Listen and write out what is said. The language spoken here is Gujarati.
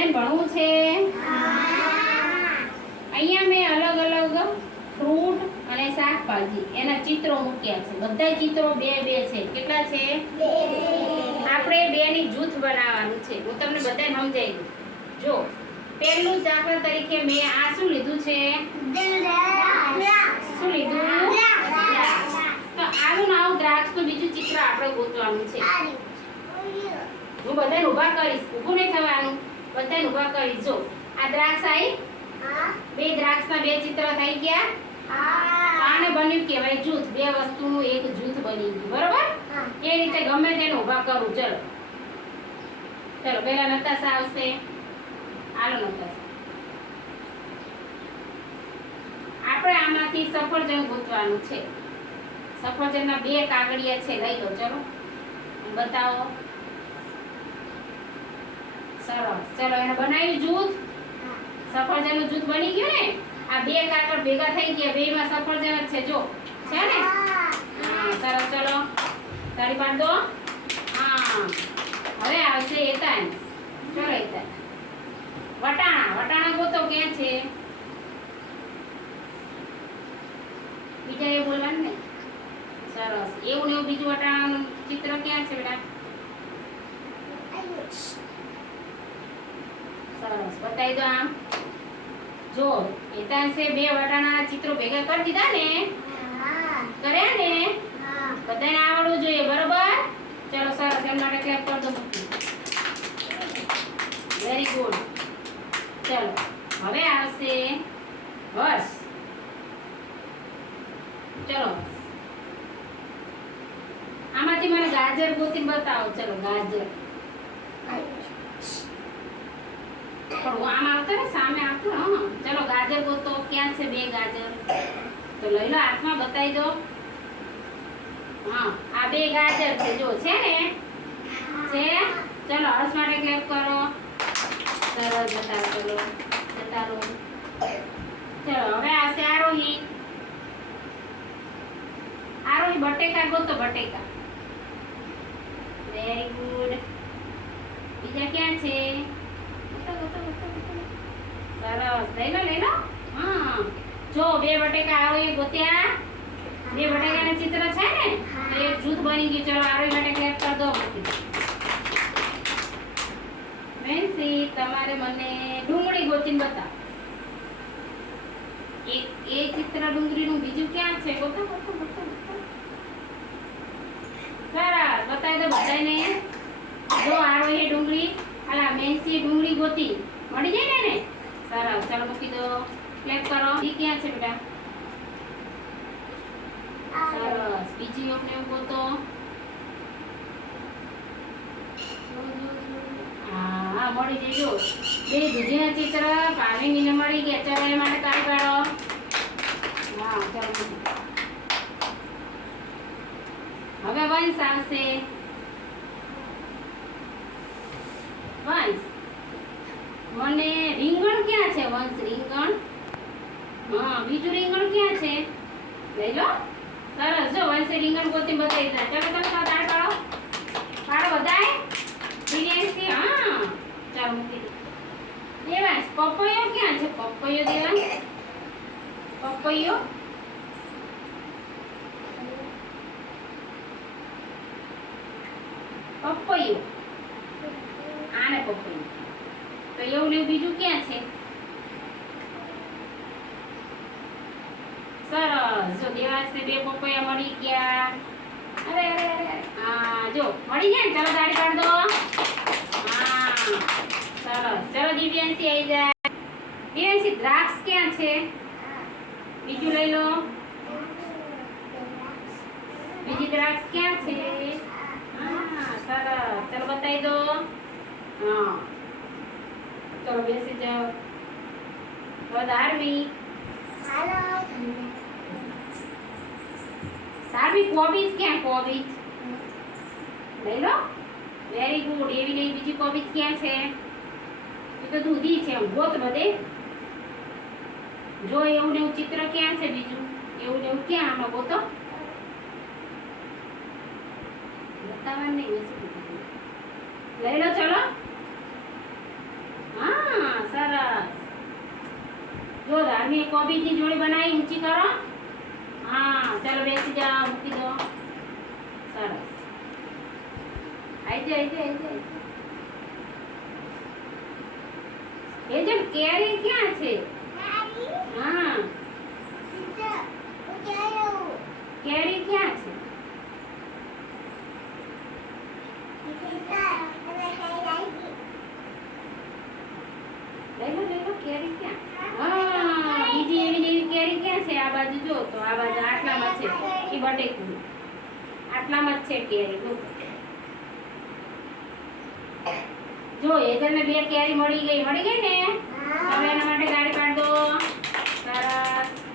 બધાને ભણવું છે? અહીંયા મેં અલગ અલગ ફ્રૂટ અને શાકભાજી એના ચિત્રો મૂક્યા છે. બધા ચિત્રો બે બે છે. કેટલા છે? આપણે બે ની જૂથ બનાવવાનું છે. હું તમને બધાને સમજાવી દઉં. જો, પહેલું દાખલા તરીકે મેં આ શું લીધું છે? શું લીધું. તો આનું નામ દ્રાક્ષનું બીજું ચિત્ર આપણે ગોતવાનું છે. હું બધાને ઊભા કરીશ. ઊભું નહીં થવાનું. બધાને ઊભા કરીશ જો. આ દ્રાક્ષ આવી બે દ્રાક્ષના બે ચિત્ર થઈ ગયા. આને બન્યું કહેવાય જૂથ. બે વસ્તુનું એક જૂથ બની ગયું. બરોબર? એ રીતે ગમે તેને ઊભા કરું. ચલો. ચલો પેલા નતાશા આવશે. આલો નતાશા. આપણે આમાંથી સફરજન ગોતવાનું છે. સફરજનના બે કાગળિયા છે. લઈ લો. ચલો. બતાવો. સરસ. ચલો, એને બનાવ્યું જૂથ. સફરજનનું જૂથ બની ગયું ને? આ બે કાગળ ભેગા થઈ ગયા. બેમાં સફરજન જ છે, જો. છે ને? હા, સરસ. ચલો. તાળી પાડ દો હા. હવે આવશે એતાંશ ચલો એતાંશ વટાણા. વટાણા ગોતો, ક્યાં છે? બીજા એ બોલવાનું ને? સરસ. એવું ને એવું બીજું વટાણાનું ચિત્ર ક્યાં છે, બેટા? સરસ બતાવી દો આમ. જો એતાંશે બે વટાણાના ચિત્રો ભેગા કરી દીધા ને? કર્યા ને? બધાને આવડવું જોઈએ બરોબર? ચલો સરસ એમ માટે ક્લેપ કરી દો વેરી ગુડ ચલો હવે આવશે વર્ષ ચલો. આમાંથી મને ગાજર ગોતી બતાવો. ચલો ગાજર. હવે આવશે આરોહી. આરોહી બટેકા ગોતો બટેકા. વેરી ગુડ બીજા ક્યાં છે. સરસ. લઈ લો લઈ લો. જો, બે બટેકા આવે ગોત્યા. બે બટેકાના ચિત્ર છે ને? તો એક જૂથ બની ગયું. ચલો આવે માટે ક્લેપ કરી દો મેન્સી તમારે મને ડુંગળી ગોતીને બતાવો. એક એ ચિત્ર ડુંગળીનું બીજું ક્યાં છે? બતાવો ગોતો ગોતો સરસ. બતાવી દો બધાને જો આરોહી ડુંગળી હાલા મેન્સી ડુંગળી ગોતી. મળી જાય ને સરસ ચાલો મૂકી દો. ક્લેપ કરો. એ ક્યાં છે બેટા? સરસ. બીજી ઓપને ગોતો હા, મળી જાય. જો, બે દૂધીના ચિત્ર પાણીને મળી ગયા. ચાલો, એ માટે કાઢી પાડો. હા, ચાલો. હવે વંશ આવશે વંશ મને રીંગણ ક્યાં છે, વંશ રીંગણ? હા, બીજું રીંગણ ક્યાં છે? લઈ લો. સરસ, જો વંશે રીંગણ ગોતી બતાવી દીધા. ચાલો તમે તાળ પાડો પાડો બધાય? દિનેશજી હા. ચાલો, મૂકી દો. દેવાંશ, પપૈયો ક્યાં છે? પપૈયો દેવાંશ. પપૈયો? પપૈયો. આને પપૈયું. તો એવું ને બીજું ક્યાં છે? સરસ. જો દેવાસને બે પપૈયા મળી ગયા. અરે અરે અરે. હા, જો, મળી ગયા ને? ચાલો દાડી પાડ દો. સરસ. ચલો દિવ્યાંશી આવી જાય. દિવ્યાંશી, દ્રાક્ષ ક્યાં છે? બીજું લઈ લો. બીજી દ્રાક્ષ ક્યાં છે? હા, સરસ. ચલો બતાવી દો. હા. ચલો બેસી જાઓ. હવે ધાર્મિક ધાર્મિક કોબીજ ક્યાં કોબીજ? લઈ લો વેરી ગુડ એવી નહીં બીજી કોબીજ ક્યાં છે? એ તો દૂધી છે ગોત બધે. જો એવું ને એવું ચિત્ર ક્યાં છે બીજું? એવું ને એવું ક્યાં? આમાં ગોતો. બતાવવાનું નહીં મેં શું કીધું? લઈ લો ચલો હા હા સરસ જો ધાર્મિક કોબીજની જોડી બનાવી ઊંચી કરો. હા ચાલો બેસી જાઓ મૂકી દો. સરસ. આઈ જાય આઈ જાય એ જેમ કેરી ક્યાં છે? હા. કેરી ક્યાં છે? લઈ લો લઈ લો કેરી ક્યાં હા બીજી એવી ને એવી કેરી ક્યાં છે આ બાજુ જો તો આ બાજુ આટલામાં છે. એ બટેકું. આટલામાં જ છે કેરી. જો જો એ તને બે કેરી મળી ગઈ. મળી ગઈ ને? હવે એના માટે ગાડી કાઢ દો. સરસ